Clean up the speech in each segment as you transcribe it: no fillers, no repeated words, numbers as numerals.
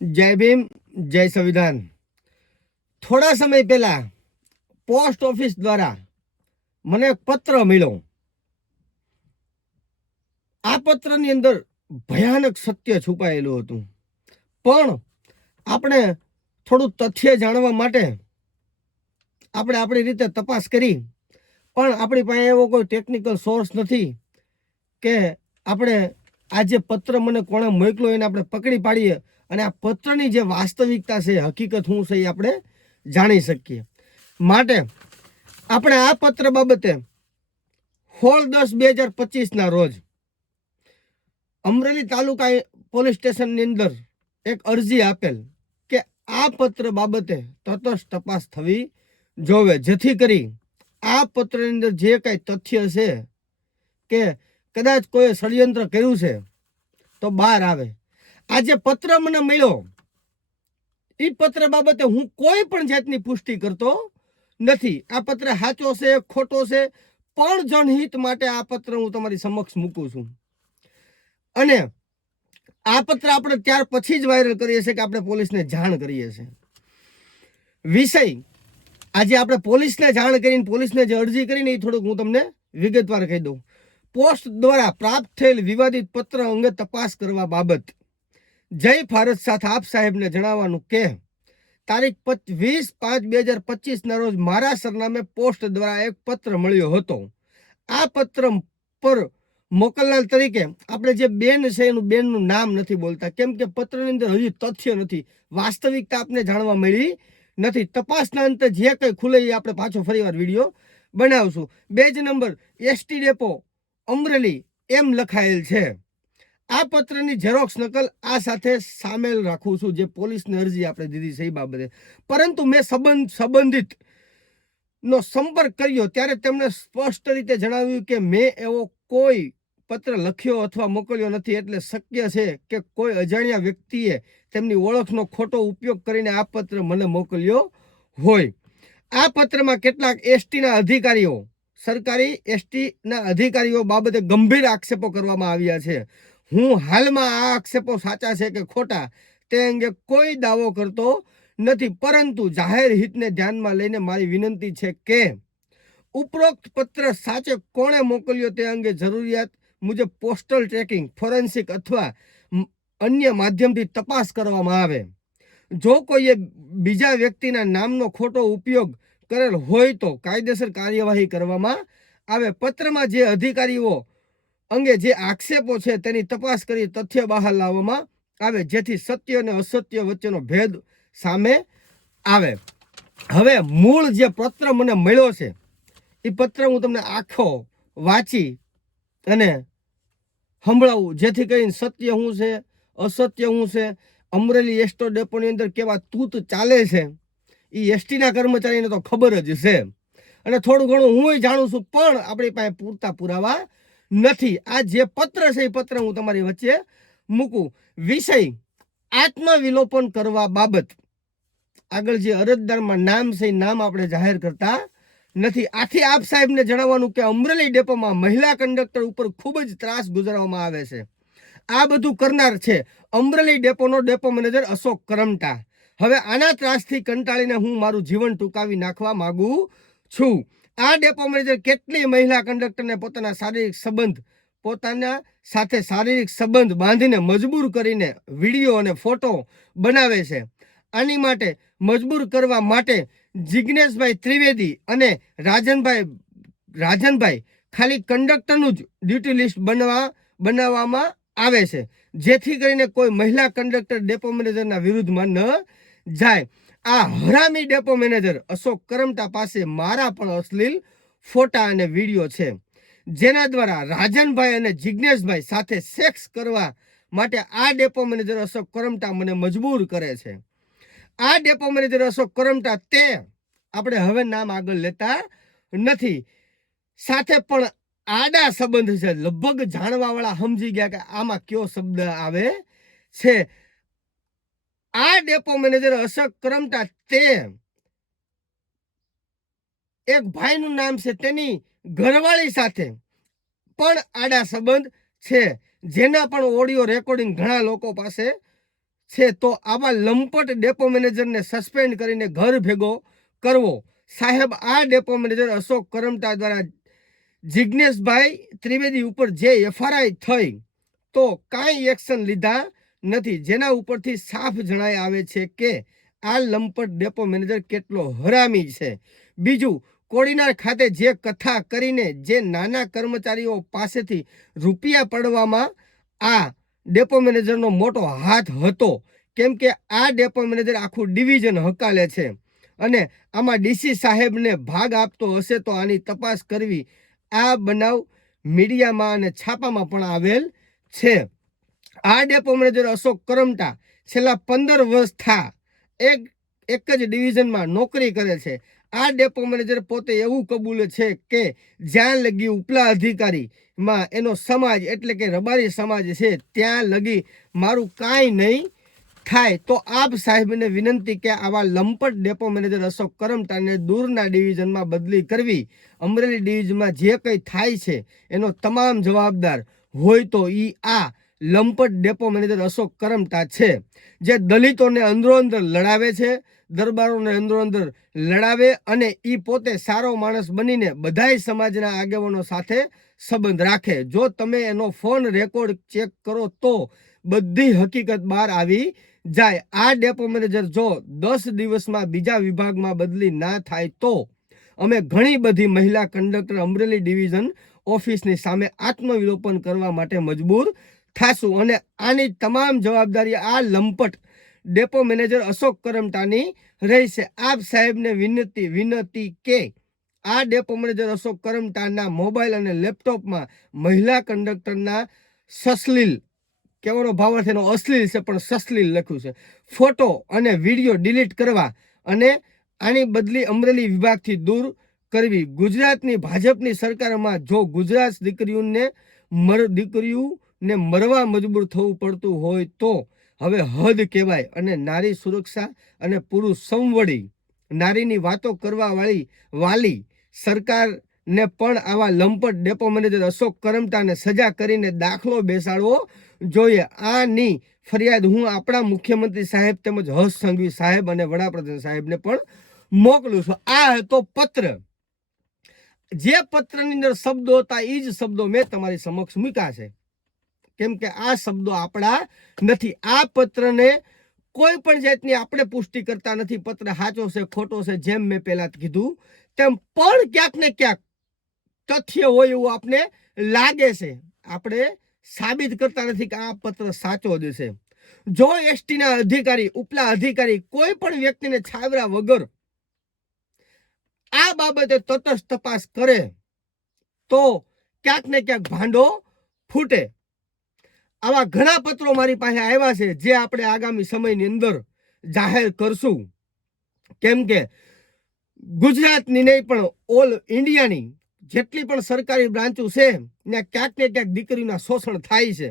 जय भीम जय संविधान। थोड़ा समय पहला पोस्ट ऑफिस द्वारा મને એક પત્ર મળ્યો। આ પત્રની અંદર ભયાનક સત્ય છુપાયેલું હતું, પણ આપણે થોડું તથ્ય જાણવા માટે આપણે આપણી રીતે તપાસ કરી, પણ આપણી પાસે એવો કોઈ ટેકનિકલ સોર્સ નથી કે આપણે આ જે પત્ર મને કોણે મોકલ્યો એને આપણે પકડી પાડીએ અને આ પત્રની જે વાસ્તવિકતા છે, હકીકત શું છે એ આપણે જાણી શકીએ। માટે આપણે આ પત્ર બાબતે 16/10/2025 રોજ અમરેલી તાલુકા પોલીસ સ્ટેશનની અંદર એક અરજી આપેલ કે આ પત્ર બાબતે તટસ્થ તપાસ થવી જોવે, જેથી કરી આ પત્રની અંદર જે કાંઈ તથ્ય છે કે કદાચ કોઈ ષડયંત્ર કર્યું છે તો બહાર આવે। આ જે પત્ર મને મળ્યો એ પત્ર બાબતે હું કોઈ પણ જાતની પુષ્ટિ કરતો નથી। આ પત્ર સાચો છે ખોટો છે, પણ જનહિત માટે આ પત્ર હું તમારી સમક્ષ મૂકું છું। અને આ પત્ર આપણે ત્યાર પછી જ વાયરલ કરીએ છીએ કે આપણે પોલીસને જાણ કરીએ છીએ। વિષય આજે આપણે પોલીસને જાણ કરીને પોલીસને જે અરજી કરીને એ થોડુંક હું તમને વિગતવાર કહી દઉં। પોસ્ટ દ્વારા પ્રાપ્ત થયેલ વિવાદિત પત્ર અંગે તપાસ કરવા બાબત જય ભારત સાથે આપ સાહેબને જણાવવાનું કે તારીખ 20/5/2025 રોજ મારા સરનામે પોસ્ટ દ્વારા એક પત્ર મળ્યો હતો। આ પત્ર પર મોકલનાર તરીકે આપણે જે બેન છે એનું બેનનું નામ નથી બોલતા, કેમ કે પત્રની અંદર હજી તથ્ય નથી, વાસ્તવિકતા આપને જાણવા મળી નથી। તપાસના અંતે જે કંઈ ખુલે એ આપણે પાછો ફરીવાર વિડીયો બનાવશું। 2 નંબર એસટી ડેપો અમરેલી એમ લખાયેલ છે। આ પત્રની ઝેરોક્સ નકલ આ સાથે સામેલ રાખું છું, જે પોલીસની અરજી આપણે દીધી છે એ બાબતે। પરંતુ મેં સંબંધિત નો સંપર્ક કર્યો ત્યારે તેમણે સ્પષ્ટ રીતે જણાવ્યું કે મેં એવો કોઈ પત્ર લખ્યો અથવા મોકલ્યો નથી, એટલે શક્ય છે કે કોઈ અજાણ્યા વ્યક્તિએ તેમની ઓળખનો ખોટો ઉપયોગ કરીને આ પત્ર મને મોકલ્યો હોય। આ પત્રમાં કેટલાક એસટીના અધિકારીઓ, સરકારી એસટીના અધિકારીઓ બાબતે ગંભીર આક્ષેપો કરવામાં આવ્યા છે। હું હાલમાં આ આક્ષેપો સાચા છે કે ખોટા તે અંગે કોઈ દાવો કરતો નથી, પરંતુ જાહેર હિતને ધ્યાનમાં લઈને મારી વિનંતી છે કે ઉપરોક્ત પત્ર સાચે કોણે મોકલ્યો તે અંગે જરૂરિયાત મુજબ પોસ્ટલ ટ્રેકિંગ, ફોરેન્સિક અથવા અન્ય માધ્યમથી તપાસ કરવામાં આવે। જો કોઈએ બીજા વ્યક્તિના નામનો ખોટો ઉપયોગ કરેલ હોય તો કાયદેસર કાર્યવાહી કરવામાં આવે। પત્રમાં જે અધિકારીઓ અંગે જે આક્ષેપો છે તેની તપાસ કરી તથ્ય બહાર લાવવામાં આવે, જેથી સત્ય અને અસત્ય વચ્ચેનો ભેદ સામે આવે। હવે મૂળ જે પત્ર મને મળ્યો છે એ પત્ર હું તમને આખો વાંચી અને સંભળાવું, જેથી કરીને સત્ય શું છે અસત્ય શું છે, અમરેલી એસટી ડેપોની અંદર કેવા તૂત ચાલે છે એ એસટીના કર્મચારીને તો ખબર જ છે, અને થોડું ઘણું હું જાણું છું, પણ આપણી પાસે પૂરતા પુરાવા નથી। આ જે પત્ર છે એ પત્ર હું તમારી વચ્ચે મૂકું। વિષય આત્મવિલોપન કરવા બાબત આગળ જે અરજદારમાં નામ છે એ નામ આપણે જાહેર કરતા નથી। આથી આપ સાહેબને જણાવવાનું કે અમરેલી ડેપોમાં મહિલા કંડક્ટર ઉપર ખૂબ જ ત્રાસ ગુજારવામાં આવે છે। આ બધું કરનાર છે અમરેલી ડેપોનો ડેપો મેનેજર અશોક કરમટા। હવે આના ત્રાસથી કંટાળીને હું મારું જીવન ટૂંકાવી નાખવા માંગુ છું। આ ડેપો મેનેજર કેટલી મહિલા કંડક્ટરને પોતાના સાથે શારીરિક સંબંધ બાંધીને મજબૂર કરીને વિડીયો અને ફોટો બનાવે છે। આની માટે મજબૂર કરવા માટે જિગ્નેશભાઈ ત્રિવેદી અને રાજનભાઈ ખાલી કંડક્ટરનું જ ડ્યુટી લિસ્ટ બનાવવામાં આવે છે, જેથી કરીને કોઈ મહિલા કંડક્ટર ડેપો મેનેજરના વિરુદ્ધમાં ન જાય। આ હરામી ડેપો મેનેજર અશોક કરમટા પાસે મારા પણ અશ્લીલ ફોટા અને વિડીયો છે, જેના દ્વારા રાજનભાઈ અને જિગ્નેશભાઈ સાથે સેક્સ કરવા માટે આ ડેપો મેનેજર અશોક કરમટા મને મજબૂર કરે છે। આ ડેપો મેનેજર અશોક કરમટા તે આપણે હવે નામ આગળ લેતા નથી સાથે પણ આડા સંબંધ છે। લગભગ જાણવા વાળા સમજી ગયા કે આમાં કયો શબ્દ આવે છે। આ ડેપો મેનેજર અશોક કરમટા તે એક ભાઈનું નામ છે, તેની ઘરવાળી સાથે પણ આડા સંબંધ છે, જેના પણ ઓડિયો રેકોર્ડિંગ ઘણા લોકો પાસે છે તો આવા લંપટ ડેપો મેનેજરને સસ્પેન્ડ કરીને ઘર ભેગો કરવો. સાહેબ, આ ડેપો મેનેજર અશોક કરમટા દ્વારા જિજ્ઞેશભાઈ ત્રિવેદી ઉપર જે એફઆરઆઈ થઈ તો કાંઈ એક્શન લીધા નથી, જેના ઉપરથી સાફ જણાઈ આવે છે કે આ લંપટ ડેપો મેનેજર કેટલો હરામી છે. બીજું, કોડીનાર ખાતે જે કથા કરીને જે નાના કર્મચારીઓ પાસેથી રૂપિયા પડવામાં આ ડેપો મેનેજરનો મોટો હાથ હતો, કેમ કે આ ડેપો મેનેજર આખું ડિવિઝન હકાલે છે અને આમાં ડીસી સાહેબને ભાગ આપતો હશે તો આની તપાસ કરવી. આ બનાવ મીડિયામાં અને છાપામાં પણ આવેલ છે. આ ડેપો મેનેજર અશોક કરમટા છેલ્લા 15 વર્ષ થા એક જ ડિવિઝનમાં નોકરી કરે છે. આ ડેપો મેનેજર પોતે એવું કબૂલે છે કે જ્યાં લગી ઉપલા અધિકારીમાં એનો સમાજ એટલે કે રબારી સમાજ છે ત્યાં લગી મારું કાંઈ નહીં થાય. તો આપ સાહેબને વિનંતી કે આવા લંપટ ડેપો મેનેજર અશોક કરમટાને દૂરના ડિવિઝનમાં બદલી કરવી. અમરેલી ડિવિઝનમાં જે કંઈ થાય છે એનો તમામ જવાબદાર હોય તો આ લંપટ ડેપો મેનેજર અશોક કરમટા છે, જે દલિતોને અંદરો અંદર લડાવે છે, દરબારોને અંદરો અંદર લડાવે અને પોતે સારો માણસ બનીને બધાય સમાજના આગેવાનો સાથે સંબંધ રાખે. જો તમે એનો ફોન રેકોર્ડ ચેક કરો તો બધી હકીકત બહાર આવી જાય. આ ડેપો મેનેજર જો 10 દિવસમાં બીજા વિભાગમાં બદલી ના થાય તો અમે ઘણી બધી મહિલા કંડક્ટર અમરેલી ડિવિઝન ઓફિસની સામે આત્મવિલોપન કરવા માટે મજબૂર થાશું અને આની તમામ જવાબદારી આ લંપટ ડેપો મેનેજર અશોક કરમટાની રહેશે. આપ સાહેબને વિનંતી કે આ ડેપો મેનેજર અશોક કરમટાના મોબાઈલ અને લેપટોપમાં મહિલા કંડક્ટરના સસલીલ, કહેવાનો ભાવાર્થ એનો અશ્લીલ છે પણ સસલીલ લખ્યું છે, ફોટો અને વિડીયો ડિલીટ કરવા અને આની બદલી અમરેલી વિભાગથી દૂર કરવી. ગુજરાતની ભાજપની સરકારમાં જો ગુજરાત દીકરીઓને મરવા મજબૂર થવું પડતું હોય તો હવે હદ કહેવાય. અને નારી સુરક્ષા અને પુરુષ સંવડી નારીની વાતો કરવા વાલી સરકારને પણ આવા લંપટ ડેપો મેનેજર અશોક કરમટાને સજા કરીને દાખલો બેસાડવો જોઈએ. આની ફરિયાદ હું આપણા મુખ્યમંત્રી સાહેબ તેમજ હર્ષ સંઘવી સાહેબ અને વડાપ્રધાન સાહેબને પણ મોકલું છું. આ હતો પત્ર. જે પત્રની અંદર શબ્દો હતા એ જ શબ્દો મેં તમારી સમક્ષ મૂક્યા છે, કેમ કે આ શબ્દો આપણા નથી. આ પત્રને કોઈ પણ જાતની આપણે પુષ્ટિ કરતા નથી. પત્ર સાચો છે ખોટો છે, જેમ મેં પહેલા કીધું તેમ, પણ ક્યાંક ને ક્યાંક તથ્ય હોય એવું આપણે લાગે છે. આપણે સાબિત કરતા નથી કે આ પત્ર સાચો જ છે. જો એસટીના અધિકારી, ઉપલા અધિકારી કોઈ પણ વ્યક્તિને છાવરા વગર આ બાબતે તટસ્થ તપાસ કરે તો ક્યાંક ને ક્યાંક ભાંડો ફૂટે. આવા ઘણા પત્રો મારી પાસે આવ્યા છે જે આપણે આગામી સમયની અંદર જાહેર કરશું, કેમ કે ગુજરાતની નહીં પણ ઓલ ઇન્ડિયાની જેટલી પણ સરકારી બ્રાન્ચો છે ત્યાં ક્યાંક ને ક્યાંક દીકરીના શોષણ થાય છે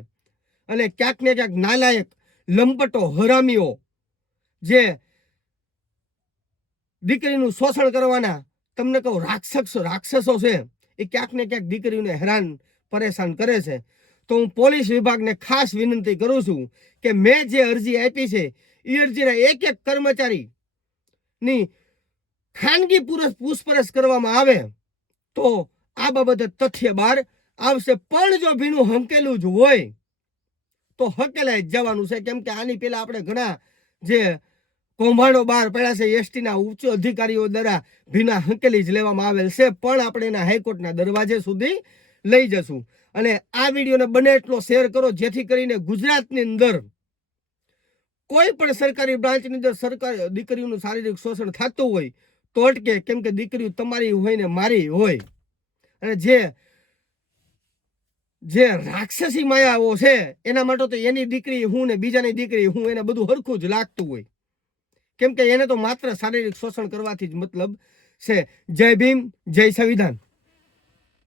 અને ક્યાંક ને ક્યાંક નાલાયક લંપટો હરામીઓ જે દીકરીનું શોષણ કરવાના તમને કહું રાક્ષસો છે એ ક્યાંક ને ક્યાંક દીકરીઓને હેરાન પરેશાન કરે છે. તો હું પોલીસ વિભાગને ખાસ વિનંતી કરું છું કે મેં જે અરજી આપી છે એ અરજીના એક કર્મચારીની ખાનગી પૂછપરછ કરવામાં આવે તો આ બાબતે તથ્ય બહાર આવશે. પણ જો ભીનું હંકેલું જ હોય તો હકેલાઈ જવાનું છે, કેમ કે આની પહેલા આપણે ઘણા જે કૌભાંડો બહાર પડ્યા છે એસટીના ઉચ્ચ અધિકારીઓ દ્વારા ભીના હંકેલી જ લેવામાં આવેલ છે, પણ આપણે એના હાઈકોર્ટના દરવાજે સુધી લઈ જશું. અને આ વિડીયોને બને એટલો શેર કરો જેથી કરીને ગુજરાતની અંદર કોઈ પણ સરકારી બ્રાન્ચની અંદર સરકારી દીકરીઓનું શારીરિક શોષણ થતું હોય તો અટકે, કેમ કે દીકરીઓ તમારી હોય ને મારી હોય. અને જે રાક્ષસી માયાઓ છે એના માટે તો એની દીકરી હું ને બીજાની દીકરી હું એને બધું હરખું જ લાગતું હોય, કેમ કે એને તો માત્ર શારીરિક શોષણ કરવાથી જ મતલબ છે. જય ભીમ, જય સંવિધાન.